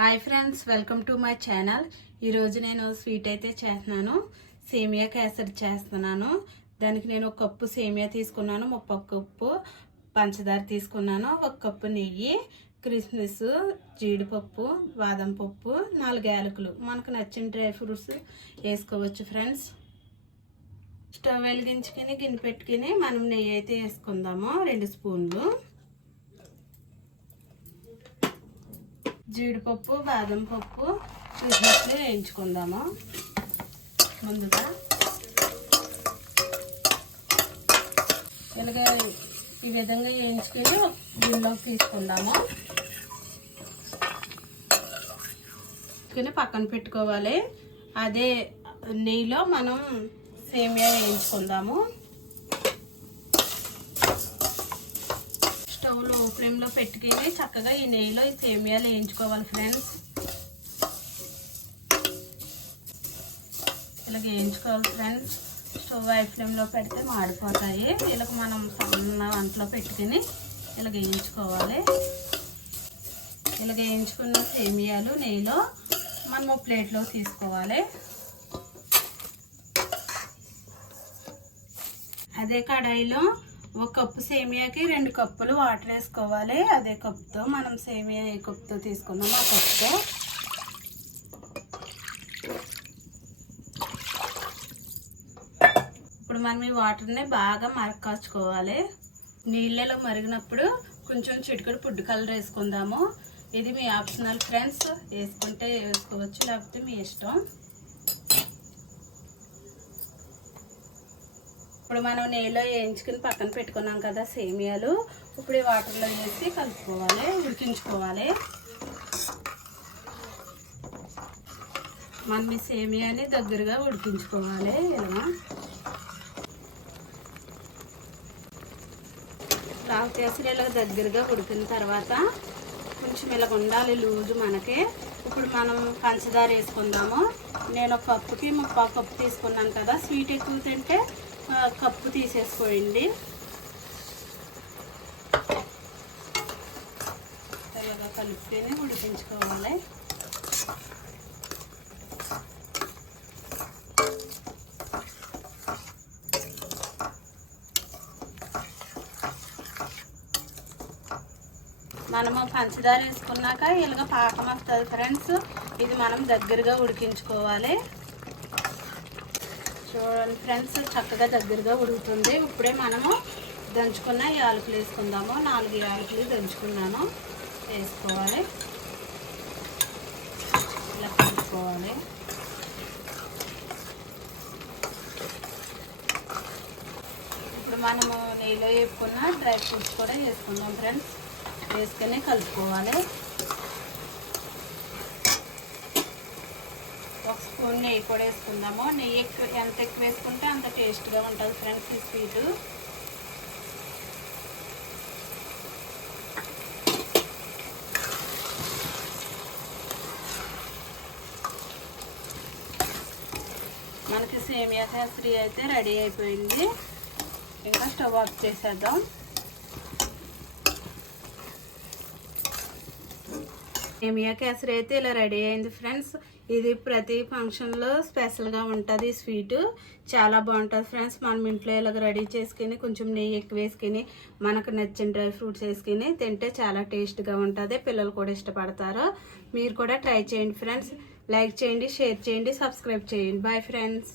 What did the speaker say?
Hi friends welcome to my channel. ఈరోజు నేను sweet అయితే చేస్తున్నాను. సేమియా కేసరి చేస్తున్నాను. దానికి నేను ఒక కప్పు సేమియా తీసుకున్నాను ముప్పై కప్పు పంచదార తీసుకున్నాను ఒక కప్పు నెయ్యి క్రిస్మస్ జీడిపప్పు బాదం పప్పు నాలుగు యాలకులు. మనకు నచ్చిన డ్రై ఫ్రూట్స్ వేసుకోవచ్చు ఫ్రెండ్స్. స్టవ్ వెలిగించుకుని గిన్నె పెట్టుకుని మనం నెయ్యి అయితే వేసుకుందాము. రెండు స్పూన్లు. జీడిపప్పు బాదం పప్పు కిస్మిస్ వేయించుకుందాము? ముందుగా ఇలాగ ఈ విధంగా వేయించుకొని గిన్నెలోకి తీసుకుందాము? తీసుకుని పక్కన పెట్టుకోవాలి. అదే నెయ్యిలో మనం సేమియా వేయించుకుందాము. స్టవ్లో ఫ్లేమ్లో పెట్టుకుని చక్కగా ఈ నెయ్యిలో ఈ సేమియాలు వేయించుకోవాలి ఫ్రెండ్స్. ఇలా వేయించుకోవాలి ఫ్రెండ్స్. స్టవ్ హై ఫ్లేమ్లో పెడితే మాడిపోతాయి. ఇలాగ మనం సన్న వంటలో పెట్టుకుని ఇలా వేయించుకోవాలి. ఇలా వేయించుకున్న సేమియాలు నెయ్యిలో మనము ప్లేట్లో తీసుకోవాలి. అదే కడాయిలో ఒక కప్పు సేమియాకి రెండు కప్పులు వాటర్ వేసుకోవాలి. అదే కప్పుతో మనం సేమియా ఏ కప్పుతో తీసుకుందాం? ఆ కప్పుతో. ఇప్పుడు మనం ఈ వాటర్ని బాగా మరకాచుకోవాలి నీళ్ళలో మరిగినప్పుడు కొంచెం చిటికడు ఫుడ్ కలర్ వేసుకుందాము. ఇది మీ ఆప్షనల్ ఫ్రెండ్స్. వేసుకుంటే వేసుకోవచ్చు లేకపోతే మీ ఇష్టం. ఇప్పుడు మనం నెయ్యిలో వేయించుకుని పక్కన పెట్టుకున్నాం కదా సేమియాలు. ఇప్పుడు ఈ వాటర్లో వేసి కలుపుకోవాలి ఉడికించుకోవాలి. మనం ఈ సేమియాని దగ్గరగా ఉడికించుకోవాలి. ఇలా. రావు ఇలా దగ్గరగా ఉడికిన తర్వాత కొంచెం ఇలా ఉండాలి లూజు మనకి. ఇప్పుడు మనం పంచదార వేసుకుందాము. నేను ఒక కప్పుకి ముప్పై కప్పు తీసుకున్నాను కదా స్వీట్ ఎక్కువ తింటే కప్పు తీసేసుకోండి. ఇలాగా కలుపుకొని ఉడికించుకోవాలి. మనము పంచదార వేసుకున్నాక ఇలాగ పాకం వస్తుంది ఫ్రెండ్స్. ఇది మనం దగ్గరగా ఉడికించుకోవాలి. చూడండి ఫ్రెండ్స్ చక్కగా దగ్గరగా ఉడుకుతుంది. ఇప్పుడే మనము దంచుకున్న యాలకులు వేసుకుందాము. నాలుగు యాలకులు దంచుకున్నాను. వేసుకోవాలి. ఇలా కలుపుకోవాలి ఇప్పుడు మనము నెయ్యిలో వేపుకున్న డ్రై ఫ్రూట్స్ కూడా వేసుకుందాం ఫ్రెండ్స్. వేసుకొని కలుపుకోవాలి ఒక స్పూన్ నెయ్యి కూడా వేసుకుందాము. నెయ్యి ఎక్కువ ఎంత ఎక్కువ వేసుకుంటే అంత టేస్ట్గా ఉంటుంది ఫ్రెండ్స్ ఈ స్వీటు. మనకి సేమియా కేసరి అయితే రెడీ అయిపోయింది. ఇంకా స్టవ్ ఆఫ్ చేసేద్దాం. సేమియా కేసరి అయితే ఇలా రెడీ అయింది ఫ్రెండ్స్. ఇది ప్రతి ఫంక్షన్లో స్పెషల్గా ఉంటుంది ఈ స్వీట్. చాలా బాగుంటుంది ఫ్రెండ్స్. మనం ఇంట్లో ఇలాగ రెడీ చేసుకుని కొంచెం నెయ్యి ఎక్కువ వేసుకుని మనకు నచ్చిన డ్రై ఫ్రూట్స్ వేసుకుని తింటే చాలా టేస్ట్గా ఉంటుంది. పిల్లలు కూడా ఇష్టపడతారు. మీరు కూడా ట్రై చేయండి ఫ్రెండ్స్. లైక్ చేయండి షేర్ చేయండి సబ్స్క్రైబ్ చేయండి. Bye friends